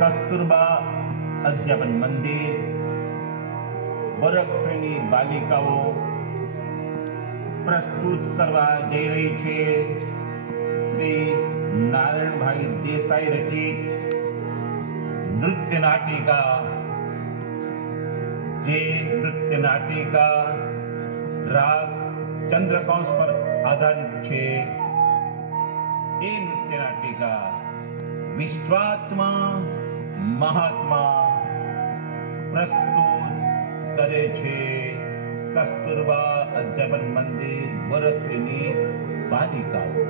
કસ્તુરબા અધ્યાપન મંદિર બરફની બાલિકાઓ પ્રસ્તુત કરવા જઈ રહી છે શ્રી નારાયણભાઈ દેસાઈ રચિત નૃત્ય નાટિકા, જે નૃત્ય નાટિકા રાગ ચંદ્રકંસ પર આધારિત છે। એ નૃત્ય નાટિકા વિશ્વાત્મા મહાત્મા પ્રસ્તુત કરે છે કસ્તુરબા અધ્યાપન મંદિર બરફની બાલિકાઓ।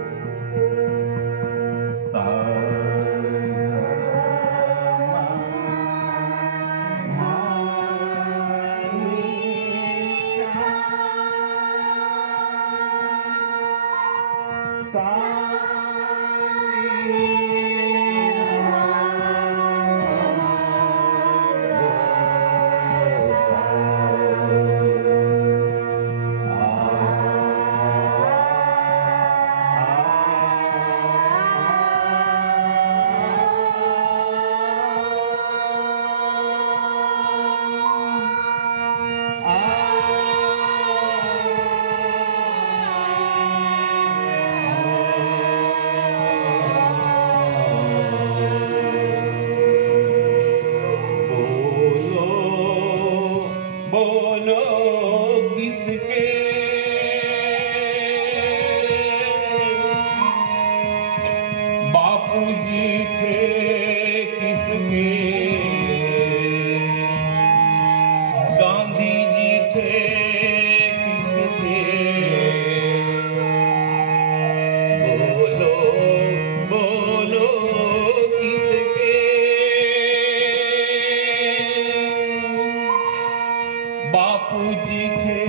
बापूजी थे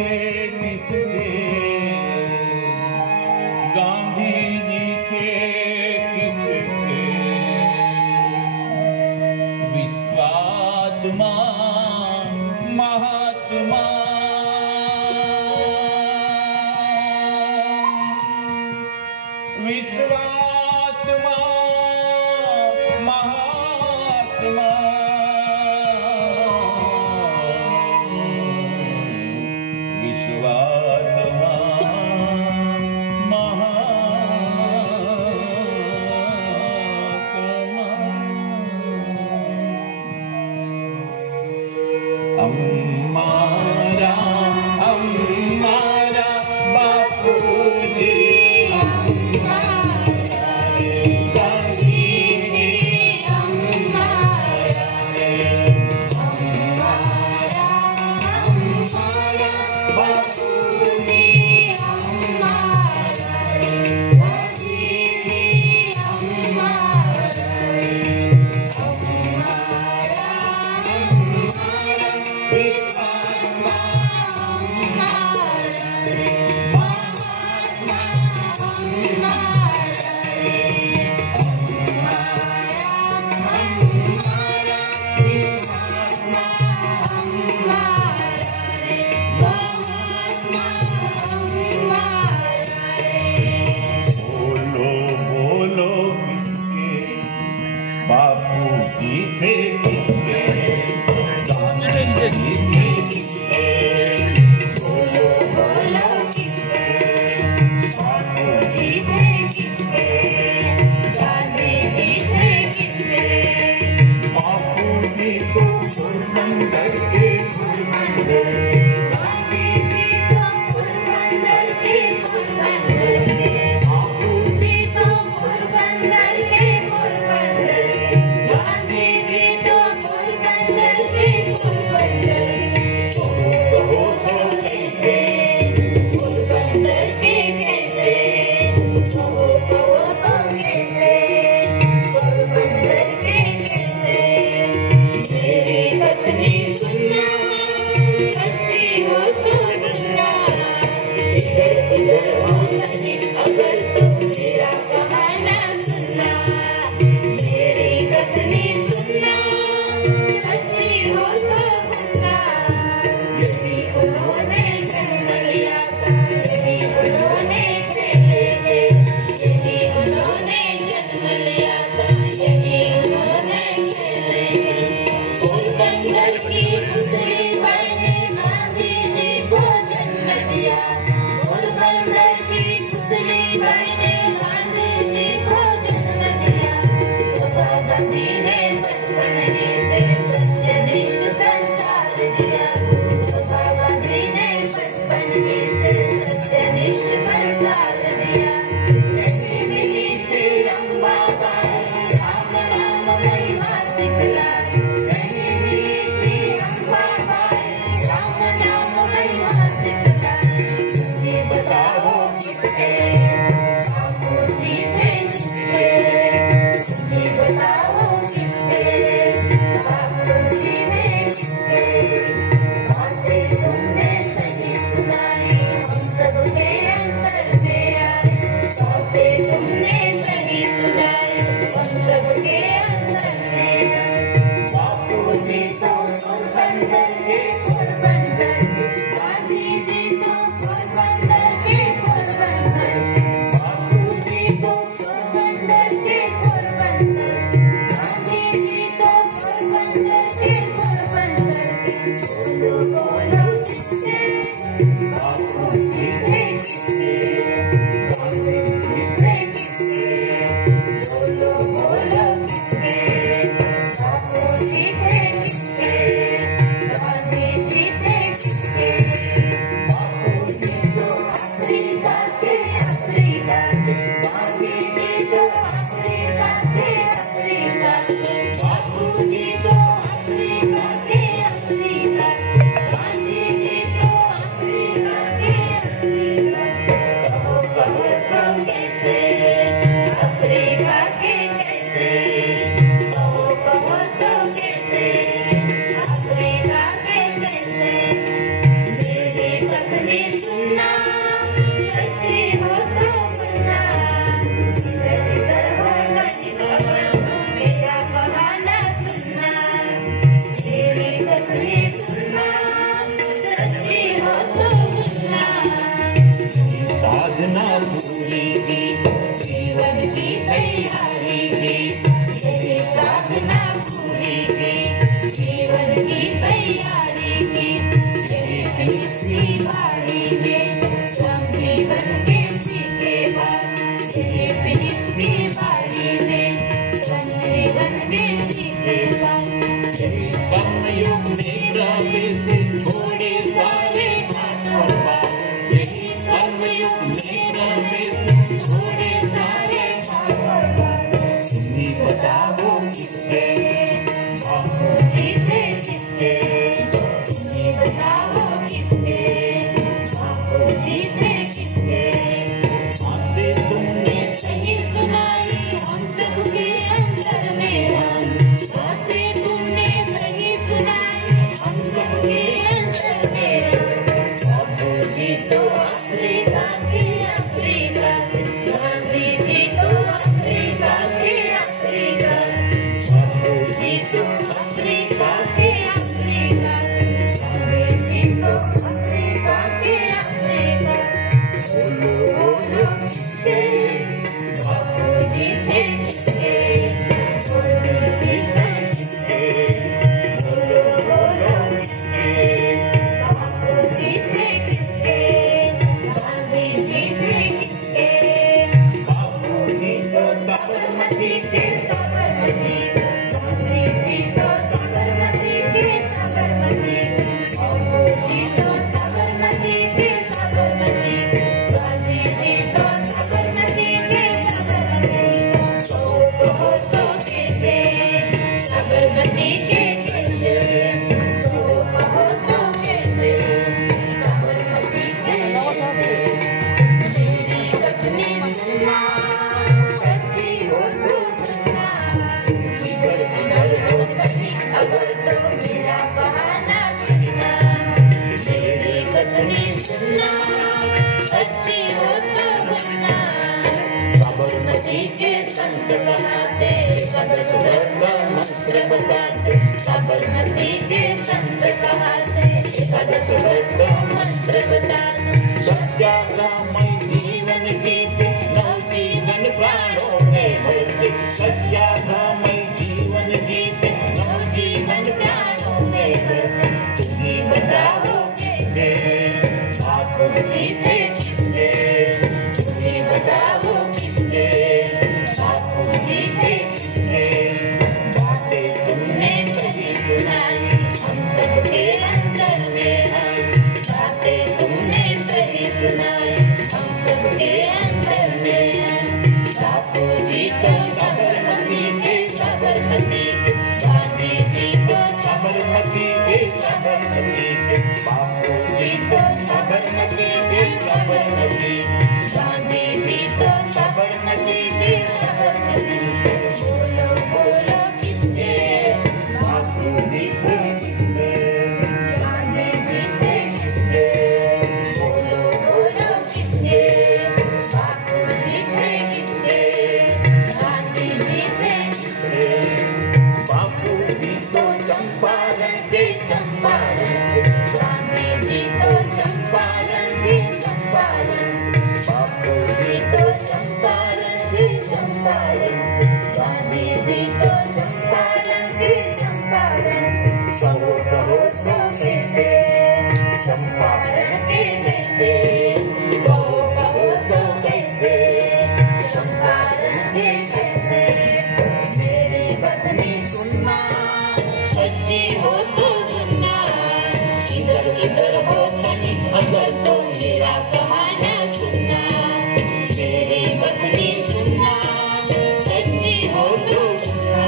किसके, गांधी जी थे किसके, विश्वात्मा महात्मा विश्वात्मा महात्मा हमारा हमारा बापूजी बापूजी थे किसके, गांधी जी थे किसके, बोलो बोलो किसके, बापूजी थे किसके, गांधी जी थे किसके, बापूजी को पोरबंदर के पोरबंदर, गांधी जी को पोरबंदर के पोरबंदर, बापूजी को पोरबंदर के पोरबंदर, गांधी जी तो पोरबंदर के पोरबंदर, कहो तो कैसे पोरबंदर के कैसे, कहो तो कैसे पोरबंदर के कैसे, मेरी कथनी सुनना सच के सीखे यही कर्मयुग में प्रवेश छोड़े सारे ठाट और बात। यही कर्मयुग में प्रवेश छोड़े सारे ठाट और बात। तुम्ही बताओ किसके बापू जी थे किसके, तुम्ही बताओ किसके, बापू जी थे किसके। बातें तुमने सही सुनाई हम सबके अंतर में आई, बातें तुमने सही सुनाई हम सबके अंतर में आई। बापू जी तो अफ्रीका के अफ्रीका, गांधी जी तो अफ्रीका के अफ्रीका, बापू जी तो अफ्रीका के अफ्रीका, गांधी जी तो अफ्रीका के अफ्रीका। बोलो बोलो किसके, बापू जी थे किसके, बोलो जी थे किसके, बोलो बोलो किसके, बापू जी थे किसके, गांधी जी थे किसके। बापू जी तो साबरमती के साबरमती, गांधी जी तो साबरमती के साबरमती, बापू जी तो साबरमती के साबरमती, गांधी जी तो साबरमती के साबरमती। सो कहो सो कैसे साबरमती के कैसे, सो कहो सो कैसे साबरमती के कैसे। मेरी कथनी सुनना, सच्ची हो तो सुनना, इधर उधर हो बची अगर तो मेरा कहाना सुनना। मेरी कथनी सुनना, सच्ची हो तो सुनना। साबरमती के संत कहाते, सदस रत्न मंत्र बताते। साबरमती के संत कहाते, सदस रत्न मंत्र बताते। सत्याग्रहमय जीवन जीते नवजीवन प्राणों में भरते। सत्याग्रहमय जीवन जीते नवजीवन प्राणों में भरते। तुम्ही बताओ कैसे बापू जी थे किसके, तुम्ही बताओ किसके, बापू जी थे किसके। बातें तुमने सही सुनाई हम सबके अंतर में आई, बातें तुमने सही सुनाई हम सबके अंतर में आई। बापू जी को साबरमती के साबरमती, गांधी जी को साबरमती के साबरमती के बापू जी को साबरमती के साबरमती, गांधी जी को साबरमती के साबरमती। बोलो बोलो किसके, बापू जी थे किसके, गांधी जी थे किसके। बोलो बोलो किसके, बापू जी थे किसके, गांधी जी थे किसके। बापू जी तो चंपारण के चंपारण, गांधी जी तो चंपारण के चंपारण, बापू जी तो चंपारण के चंपारण, गांधी जी तो चंपारण के चंपारण। कहो कहो सो कैसे चंपारण के जैसे, कहो कहो सो कैसे चंपारण के जैसे। मेरी कथनी सुनना, सच्ची हो तो सुनना, इधर इधर हो तनी अगर तो मेरा कहाना सुनना। मेरी कथनी सुनना, सच्ची हो तो सुनना।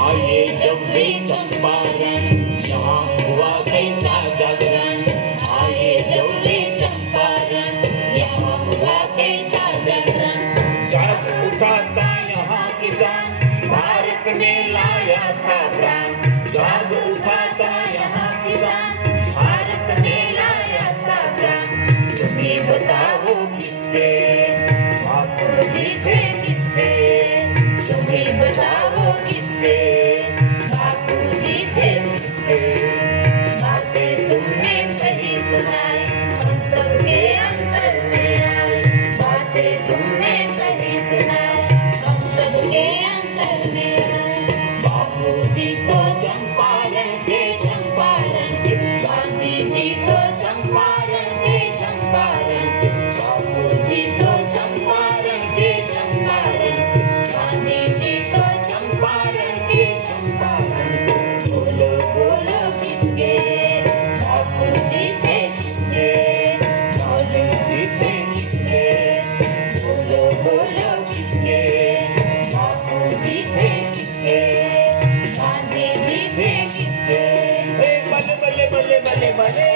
आइए जब भी चंपारण यहाँ हुआ कैसा जागरण। आइए जब भी चंपारण यहाँ हुआ कैसा जागरण। जाग उठा था यहाँ किसान, भारत में लाया था प्राण। जाग उठा था यहाँ किसान, भारत में लाया था प्राण। तुम्ही बताओ किसके, बापू जी थे किसके, तुम्ही बताओ किसके, बापू जी थे किसके। बातें तुमने सही सुनाई हम सबके अंतर में आई, बातें तुमने सही सुनाई हम सबके अंतर में आई। बापू जी तो चंपारण के चंपारण के, गांधी जी तो चंपारण के चंपारण के, बापू जी तो चंपारण के चंपारण, गांधी जी तो चंपारण बने।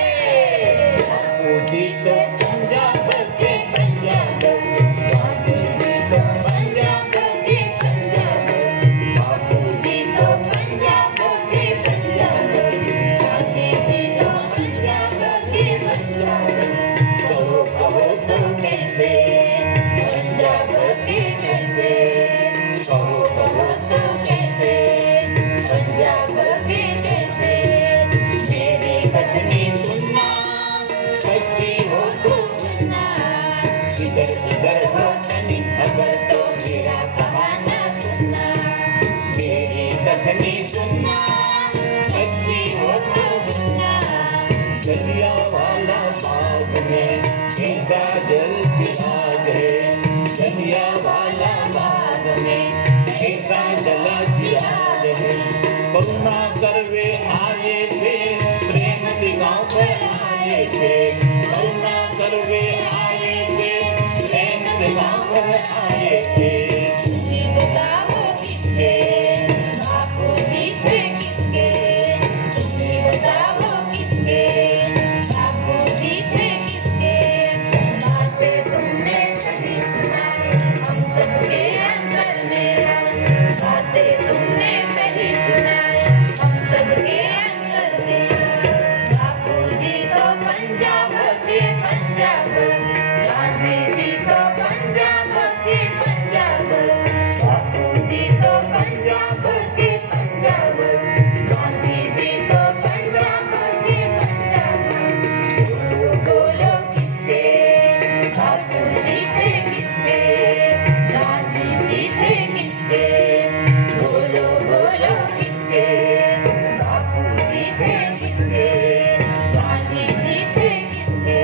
बापू जी तो पंजाब के पंजाब, गांधी जी तो पंजाब के पंजाब, बापू जी तो पंजाब के पंजाब, गांधी जी तो पंजाब के पंजाब। कहो कहो तो कैसे पंजाब के कैसे, कहो कहो तो कैसे पंजाब के कैसे। मेरी कथनी सुनना, सच्ची हो तो सुनना, इधर इधर हो तनी अगर तो मेरा कहाना सुनना। मेरी कथनी सुनना, सच्ची हो तो सुनना। जलियांवाला बाग में कैसा जल चिराग है, जलियांवाला बाग में कैसा जला चिराग है। करुणा करवे आए थे, प्रेम से गांव पर आए थे, करुणा करवे आए थे, प्रेम से गांव पर आए थे। तुम्हें बताओ किसके बापू जी थे किसके, तुम्हें बताओ किसके बापू जी थे किसके। बातें तुमने सही सुनाई हम सबके अंदर में आई, बातें तुमने सही सुनाई हम सबके अंदर में आई। बापू जी तो पंजाब के पंजाब, गांधी जी तो पंजाब के पंजाब। बापू जी तो पंजाब के पंजाब, गांधी जी तो पंजाब के पंजाब। बोलो बोलो किसके बापू जी थे किसके, गांधी जी थे किसके। बोलो बोलो किसके बापू जी थे किसके, गांधी जी थे किसके।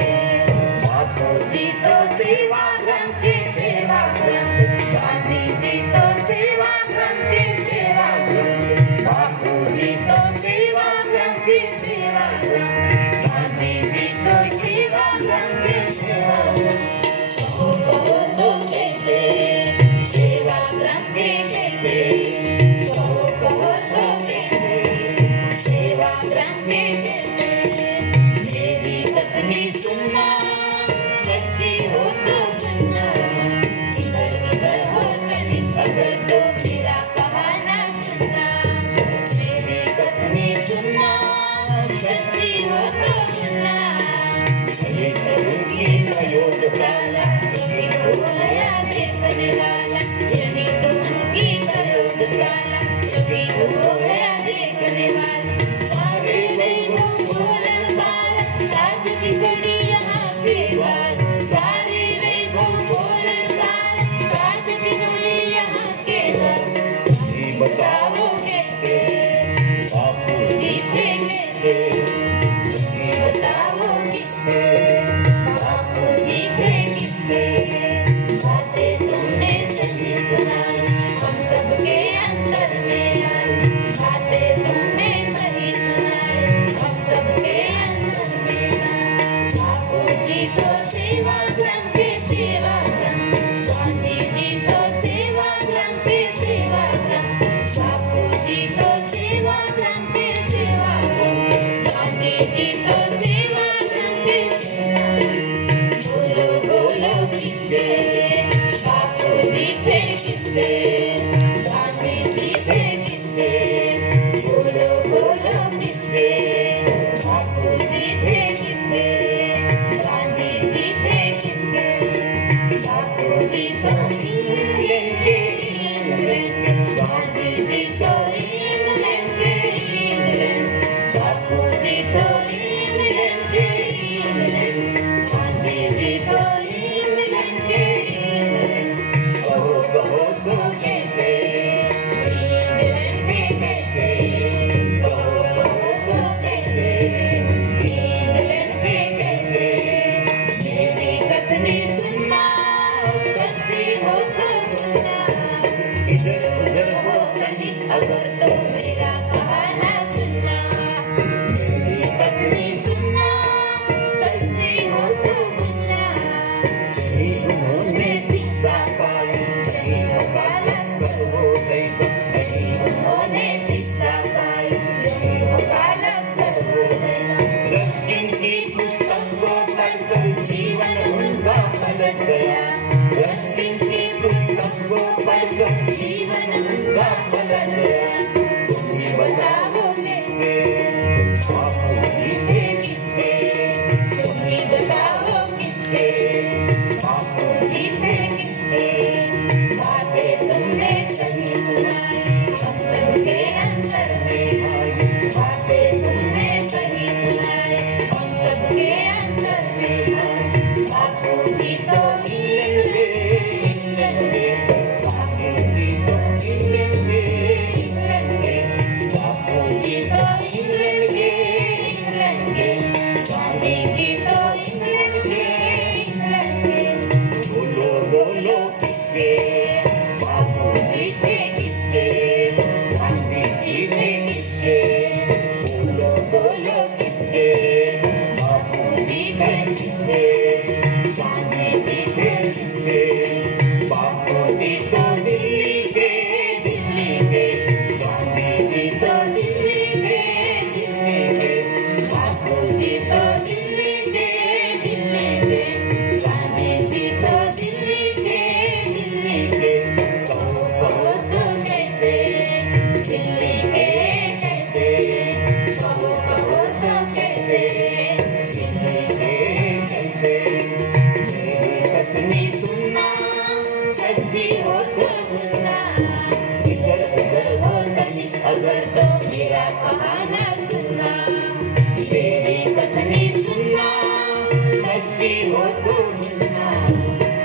बापू जी तो सेवाग्राम के सेवाग्राम, गांधी जी तो सेवाग्राम के सेवाग्राम। बापू जी तो सेवाग्राम के सेवाग्राम, गांधी जी तो सेवाग्राम के सेवाग्राम। कहो कहो सो कैसे सेवाग्राम के कैसे, कहो कहो सो कैसे सेवाग्राम के कैसे। मेरी कथनी सुनना, सच्ची हो तो सुनना, इधर इधर हो तनी अगर तो मेरा कहाना सुनना। मेरी कथनी सुनना, सच्ची हो तो सुनना। ये करूंगी प्रयोगशाला, यही तो नया देखने वाला, यही तो उनकी प्रयोगशाला, यही तो हो गया देखने वाला। सारे वैभव बोलन तारा, साज की घड़ी यहाँ पे बार। सारे वैभव बोलन तारा, साज की घड़ी यहाँ के द्वार। जी बताओ कैसे बापू जी थे कैसे, जी बताओ किससे बापू जी थे किससे। बातें तुमने सही सुनाई हम सबके अंदर में आई, बातें तुमने सही सुनाई हम सबके अंदर में आई। बापू जी तो सेवाग्राम के सेवाग्राम, गांधी जी तो सेवाग्राम के सेवाग्राम। बापू जी तो सेवाग्राम के सेवाग्राम, गांधी जी तो सेवाग्राम के सेवाग्राम। बोलो बोलो किसके बापू जी थे किसके, गांधी जी थे किसके। बोलो बोलो किसके बापू जी थे किसके, गांधी जी थे किसके। बापू जी तो इंग्लैंड के इंग्लैंड, गांधी जी तो इंग्लैंड के इंग्लैंड। बापू जी तो इंग्लैंड के इंग्लैंड, गांधी जी तो इंग्लैंड के इंग्लैंड। कहो कहो सो कैसे इंग्लैंड के कैसे, कहो कहो सो कैसे इंग्लैंड के कैसे। मेरी कथनी सुनना, सच्ची हो तो सुनना, इधर उधर हो तनी अगर तो मेरा कहाना सुनना। मेरी कथनी सुनना, सच्ची हो तो सुनना। उन्होंने शिक्षा पाई, कहीं वकालत सब हो गई, कहीं उन्होंने शिक्षा पाई, कहीं वकालत सब हो गई। गया, तुम ही बताओ किससे बापू जी थे किससे, तुम ही बताओ किससे बापू जी थे किससे। बातें तुमने सही सुनाई हम सबके अंतर में, बातें तुमने सही सुनाई हम सबके अंतर में। बापू जी तो इंग्लैंड गए, इंग्लैंड गए, बापू जी तो इंग्लैंड गए, इंग्लैंड गए, बापू जी तो इंग्लैंड गए, इंग्लैंड गए, गांधी जी तो इंग्लैंड गए, इंग्लैंड गए। बोलो बोलो किससे बापू जी थे किससे, गांधी जी थे किससे, बोलो बोलो किससे बापू जी थे किससे, गांधी जी थे किससे। बापू जी तो दिल्ली के, दिल्ली के, गांधी जी तो दिल्ली के, दिल्ली के, बापू जी तो दिल्ली के, दिल्ली के, गांधी जी तो दिल्ली के, दिल्ली के। कहो सो कैसे दिल्ली के कैसे, कहो सो कैसे दिल्ली के कैसे। मेरी पत्नी सुनना सच्ची हो तो गुना, इधर उधर हो तनिक अगर तो मेरा कहाना सुनना। मेरी पत्नी सुनना सच्ची हो तो गुना,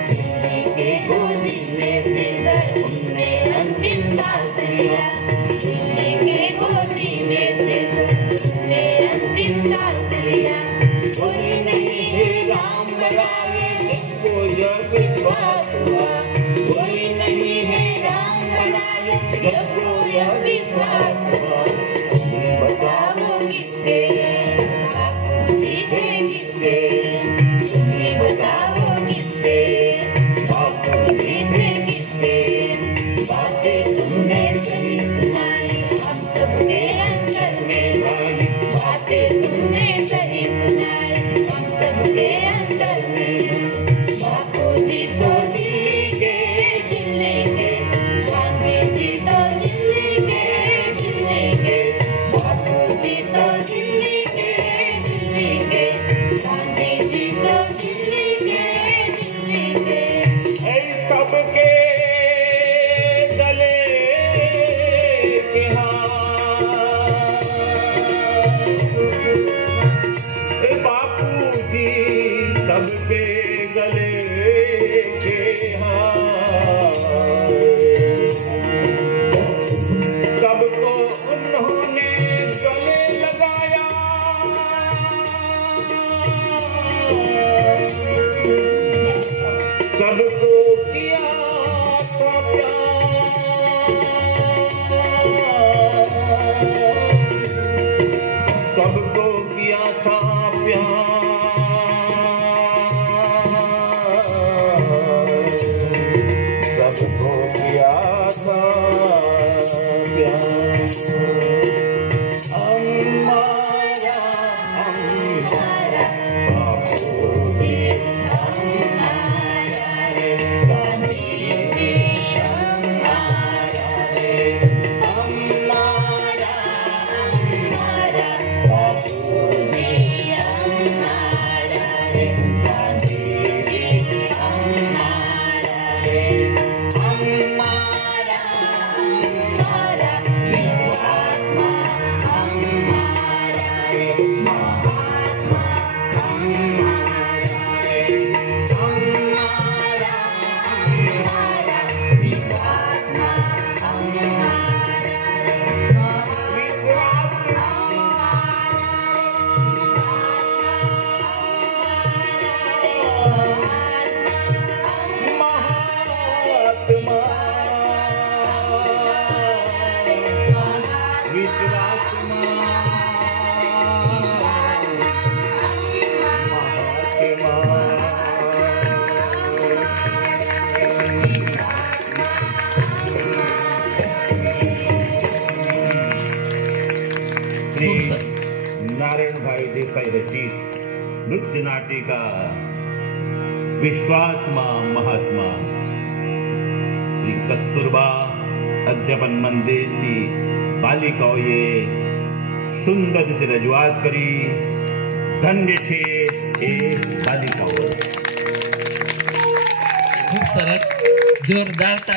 दिल्ली के गोदी में सिरदर्द उनने अंतिम सांस लिया, दिल्ली के गोदी में सिरदर्द उनने अंतिम सांस लिया। कोई नहीं है राम बनाए जिसको यह विश्वास हुआ, कोई नहीं है राम बनाए जिसको यह विश्वास हुआ। तुम्हें बताओ किससे बापू जी थे किससे, तुम्हें बताओ किससे बापू जी थे किससे। बातें तुमने सही सुनाई हम सबके अंतर में, बातें तुमने सही सुनाई हम सबके अंतर में। बापू जी तो दिल्ली के, दिल्ली के, गांधी जी तो दिल्ली के, दिल्ली के, बापू जी तो दिल्ली के, दिल्ली के, गांधी जी तो दिल्ली के, दिल्ली के। सबके गले के हाथ बापू जी, सबके गले के हाथ, सबको उन्होंने गले लगाया, सबको किया था प्यार, सबको किया था प्यार, सबको किया था प्यार। हमारा हमारा बापू जी, हमारा रे गांधी जी, हमारा रे, हमारा हमारा बापू जी, हमारा रे गांधी जी, हमारा रे, हमारा हमारा विश्वात्मा, हमारा रे महात्मा, हमारा रे, हमारा हमारा विश्वात्मा, हमारा रे नारायण भाई देसाई रचित नृत्य नाटिका विश्वात्मा महात्मा श्री कस्तूरबा અધ્યાપન મંદિરથી બાલિકાઓએ સુંદર રીતે રજૂઆત કરી. ધન્ય છે એ બાલિકાઓ. ખૂબ સરસ, જોરદાર તાળી.